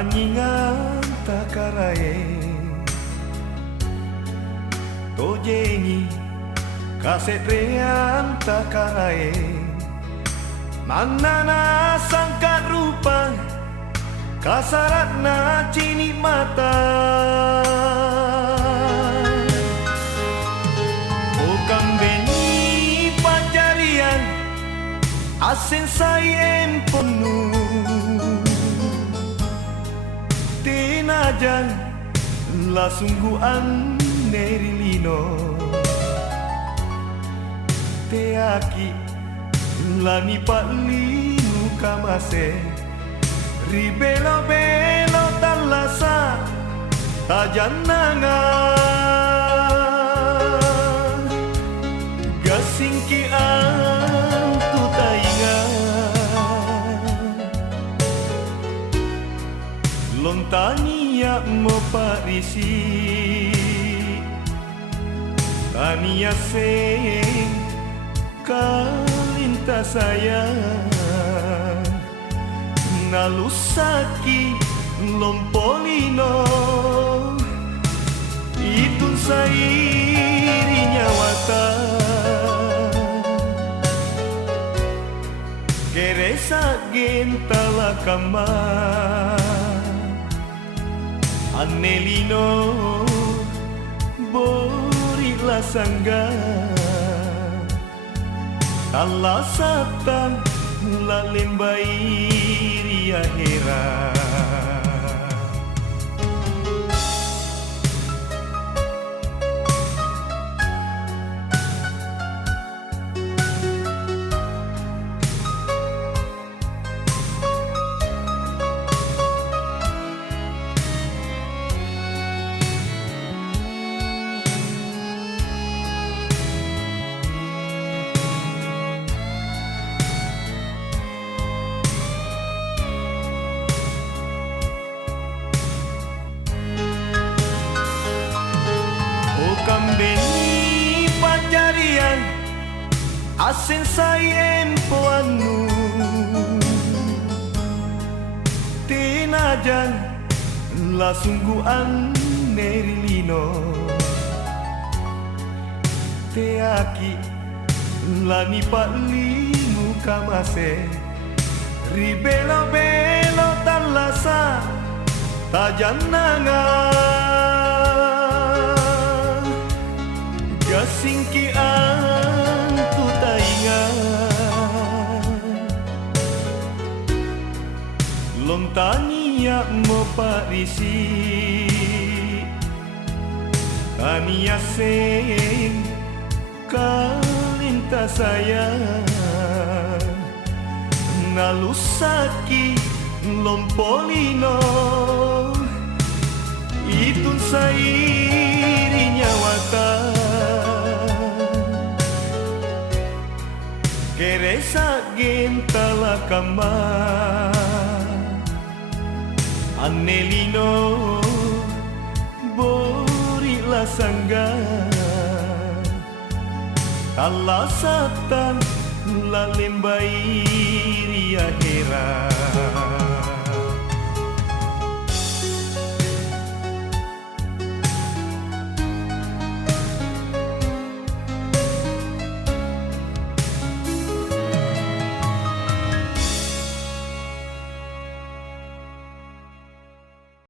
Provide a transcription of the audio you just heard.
Tanyingan takarae Tojengi kasetrean takarae Manana sangkat rupa kasaratna cini mata Okam beni pacarian asen sayem penuh Tinajan la sungguhan nerilino Teaki la nipat linu kamase Ribelo-belo talasa tajanangan Gasingkian tu taingan Lontania mo parisi Tania seng kalinta sayang Nalusaki lompolino Itun sairi nyawata Keresa gentala kama Anelino borila sangga Talasatan mula lembai akhirah Kambeni pacarian asen sayem poanu Tinajan la sungguhan nerilino Teaki la nipat limu kamase Ribelo-belo talasa tajanangan Gasingkian tu taingan Lontania mo parisi Tania seng kalinta sayang Nalusaki lompolino Itun sairi nyawata Keresa gentala kama Anelino borila sangga Talasatan la lembai akhirah